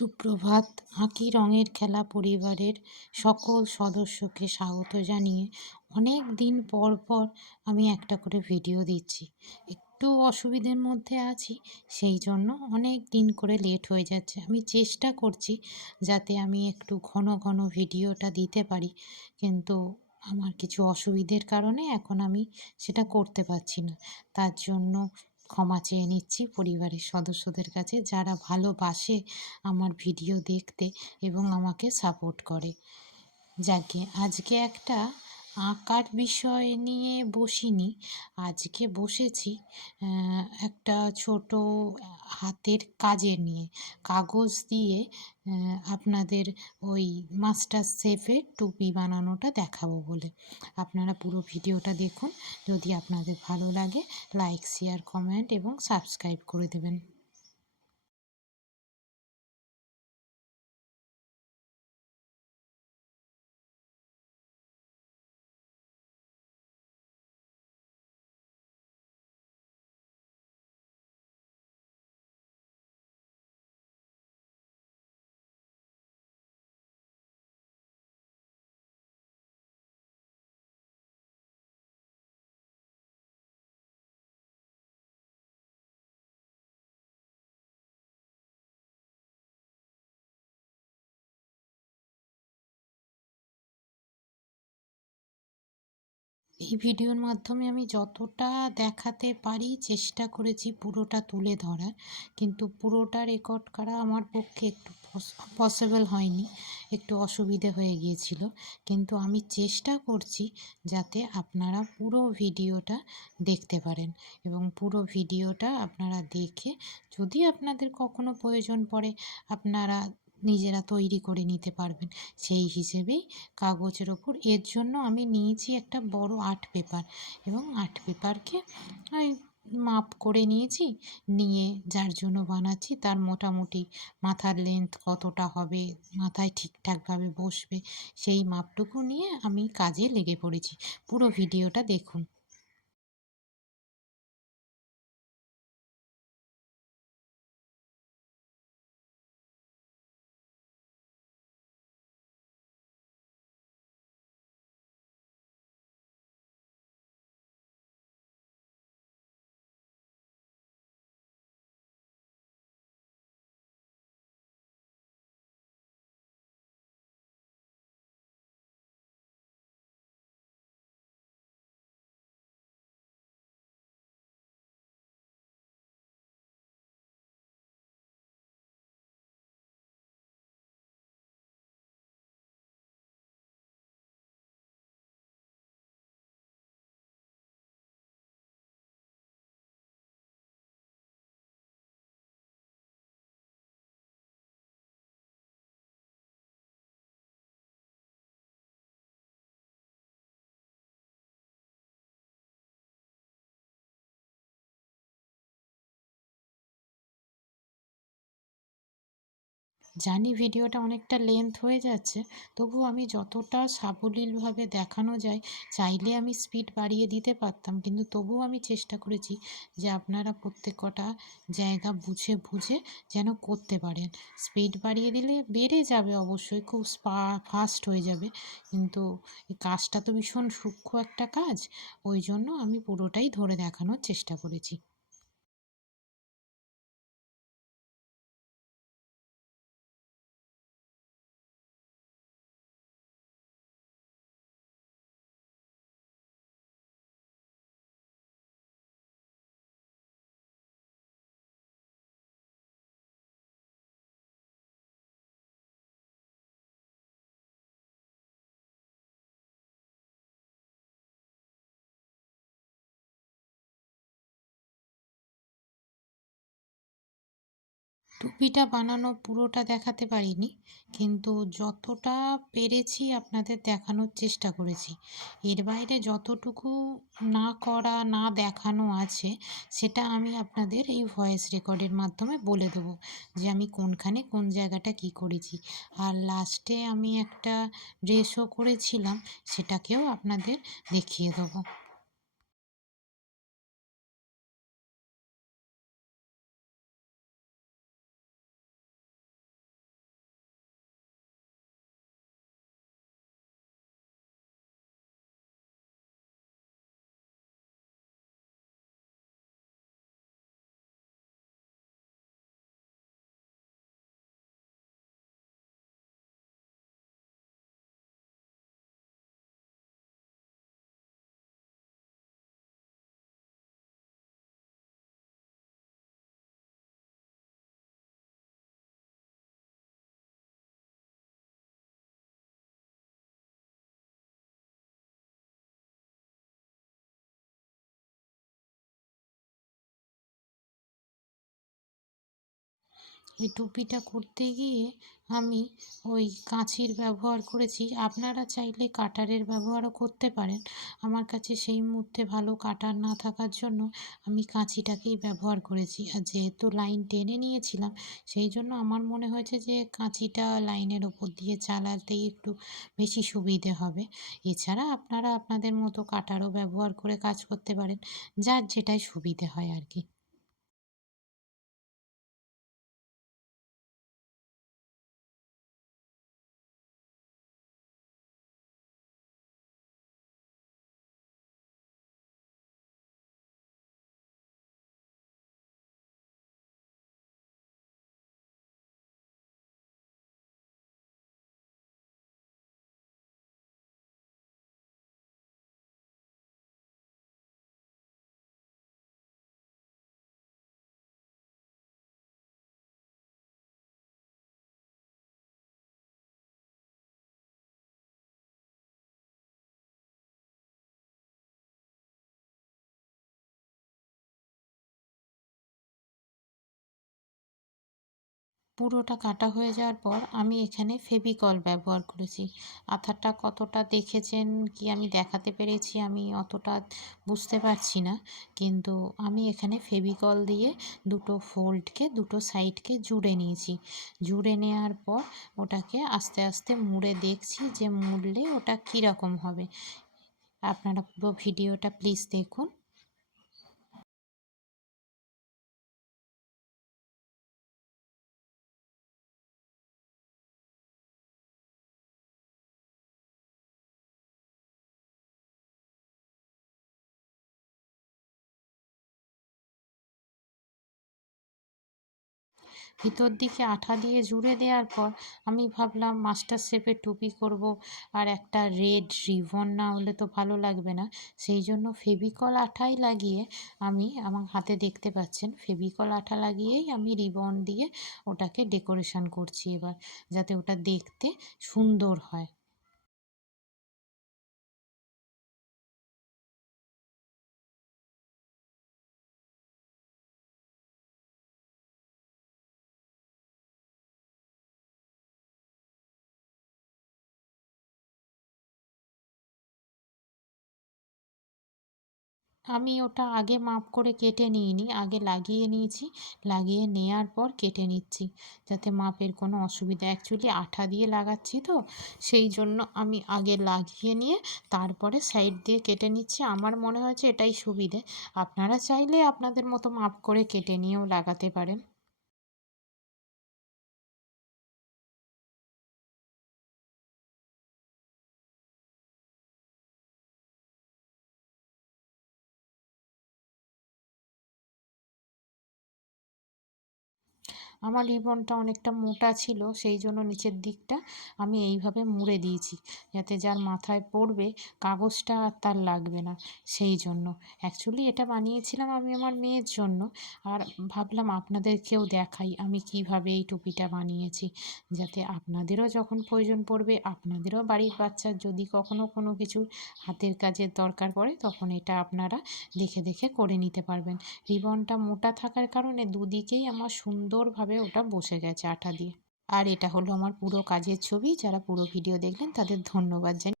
সুপ্রভাত। আঁকি রঙের খেলা পরিবারের সকল সদস্যকে স্বাগত জানিয়ে অনেক দিন পর পর আমি একটা করে ভিডিও দিচ্ছি। একটু অসুবিধের মধ্যে আছি, সেই জন্য অনেক দিন করে লেট হয়ে যাচ্ছে। আমি চেষ্টা করছি যাতে আমি একটু ঘন ঘন ভিডিওটা দিতে পারি, কিন্তু আমার কিছু অসুবিধের কারণে এখন আমি সেটা করতে পারছি না। তার জন্য ক্ষমা চেয়ে নিচ্ছি পরিবারের সদস্যদের কাছে, যারা ভালোবাসে আমার ভিডিও দেখতে এবং আমাকে সাপোর্ট করে। যাকে আজকে একটা আঁকার বিষয় নিয়ে বসিনি, আজকে বসেছি একটা ছোট হাতের কাজের নিয়ে। কাগজ দিয়ে আপনাদের ওই মাস্টার শেফের টুপি বানানোটা দেখাবো বলে। আপনারা পুরো ভিডিওটা দেখুন। যদি আপনাদের ভালো লাগে, লাইক, শেয়ার, কমেন্ট এবং সাবস্ক্রাইব করে দেবেন। এই ভিডিওর মাধ্যমে আমি যতটা দেখাতে পারি চেষ্টা করেছি পুরোটা তুলে ধরার, কিন্তু পুরোটা রেকর্ড করা আমার পক্ষে একটু পসিবল হয়নি, একটু অসুবিধে হয়ে গিয়েছিল। কিন্তু আমি চেষ্টা করছি যাতে আপনারা পুরো ভিডিওটা দেখতে পারেন এবং পুরো ভিডিওটা আপনারা দেখে যদি আপনাদের কখনো প্রয়োজন পড়ে আপনারা নিজেরা তৈরি করে নিতে পারবেন। সেই হিসেবেই কাগজের ওপর এর জন্য আমি নিয়েছি একটা বড় আর্ট পেপার এবং আর্ট পেপারকে ওই মাপ করে নিয়েছি, নিয়ে যার জন্য বানাচ্ছি তার মোটামুটি মাথার লেন্থ কতটা হবে, মাথায় ঠিকঠাকভাবে বসবে, সেই মাপটুকু নিয়ে আমি কাজে লেগে পড়েছি। পুরো ভিডিওটা দেখুন। জানি ভিডিওটা অনেকটা লেন্থ হয়ে যাচ্ছে, তবু আমি যতটা সাবলীলভাবে দেখানো যায়, চাইলে আমি স্পিড বাড়িয়ে দিতে পারতাম, কিন্তু তবুও আমি চেষ্টা করেছি যে আপনারা প্রত্যেক কটা জায়গা বুঝে বুঝে যেন করতে পারেন। স্পিড বাড়িয়ে দিলে বেড়ে যাবে, অবশ্যই খুব ফাস্ট হয়ে যাবে, কিন্তু এই কাজটা তো ভীষণ সূক্ষ্ম একটা কাজ, ওই জন্য আমি পুরোটাই ধরে দেখানোর চেষ্টা করেছি। টুপিটা বানানো পুরোটা দেখাতে পারিনি, কিন্তু যতটা পেরেছি আপনাদের দেখানোর চেষ্টা করেছি। এর বাইরে যতটুকু না করা না দেখানো আছে সেটা আমি আপনাদের এই ভয়েস রেকর্ডের মাধ্যমে বলে দেবো যে আমি কোনখানে কোন জায়গাটা কি করেছি। আর লাস্টে আমি একটা ড্রেসও করেছিলাম, সেটাকেও আপনাদের দেখিয়ে দেবো। ওই টুপিটা করতে গিয়ে আমি ওই কাঁচির ব্যবহার করেছি। আপনারা চাইলে কাটারের ব্যবহারও করতে পারেন। আমার কাছে সেই মুহূর্তে ভালো কাটার না থাকার জন্য আমি কাঁচিটাকেই ব্যবহার করেছি। আর যেহেতু লাইন টেনে নিয়েছিলাম, সেই জন্য আমার মনে হয়েছে যে কাঁচিটা লাইনের ওপর দিয়ে চালাতেই একটু বেশি সুবিধে হবে। এছাড়া আপনারা আপনাদের মতো কাটারও ব্যবহার করে কাজ করতে পারেন, যার যেটাই সুবিধে হয় আর কি। পুরোটা কাটা হয়ে যাওয়ার পর আমি এখানে ফেভিকল ব্যবহার করেছি। আঠাটা কতটা দেখেছেন কি আমি দেখাতে পেরেছি আমি অতটা বুঝতে পারছি না, কিন্তু আমি এখানে ফেভিকল দিয়ে দুটো ফোল্ডকে দুটো সাইডকে জুড়ে নিয়েছি। জুড়ে নেওয়ার পর ওটাকে আস্তে আস্তে মুড়ে দেখছি যে মুড়লে ওটা কীরকম হবে। আপনারা পুরো ভিডিওটা প্লিজ দেখুন। ভিতর দিকে আঠা দিয়ে জুড়ে দেওয়ার পর আমি ভাবলাম মাস্টার শেপের টুপি করব, আর একটা রেড রিবন না হলে তো ভালো লাগবে না। সেই জন্য ফেভিকল আঠাই লাগিয়ে আমি আমার হাতে দেখতে পাচ্ছেন ফেভিকল আঠা লাগিয়েই আমি রিবন দিয়ে ওটাকে ডেকোরেশন করছি এবার, যাতে ওটা দেখতে সুন্দর হয়। আমি ওটা আগে মাপ করে কেটে নিইনি, আগে লাগিয়ে নিয়েছি। লাগিয়ে নেওয়ার পর কেটে নিচ্ছি, যাতে মাপের কোনো অসুবিধা, অ্যাকচুয়ালি আঠা দিয়ে লাগাচ্ছি তো, সেই জন্য আমি আগে লাগিয়ে নিয়ে তারপরে সাইড দিয়ে কেটে নিচ্ছি। আমার মনে হয়েছে এটাই সুবিধে। আপনারা চাইলে আপনাদের মতো মাপ করে কেটে নিয়েও লাগাতে পারেন। আমার রিবনটা অনেকটা মোটা ছিল, সেই জন্য নিচের দিকটা আমি এইভাবে মুড়ে দিয়েছি, যাতে যার মাথায় পড়বে কাগজটা আর তার লাগবে না। সেই জন্য অ্যাকচুয়ালি এটা বানিয়েছিলাম আমি আমার মেয়ের জন্য। আর ভাবলাম আপনাদেরকেও দেখাই আমি কিভাবে এই টুপিটা বানিয়েছি, যাতে আপনাদেরও যখন প্রয়োজন পড়বে, আপনাদেরও বাড়ির বাচ্চার যদি কখনও কোনো কিছু হাতের কাজের দরকার পড়ে, তখন এটা আপনারা দেখে দেখে করে নিতে পারবেন। রিবনটা মোটা থাকার কারণে দুদিকেই আমার সুন্দরভাবে ওটা বসে গেছে আঠা দিয়ে। আর এটা হলো আমার পুরো কাজের ছবি। যারা পুরো ভিডিও দেখলেন তাদের ধন্যবাদ জানাই।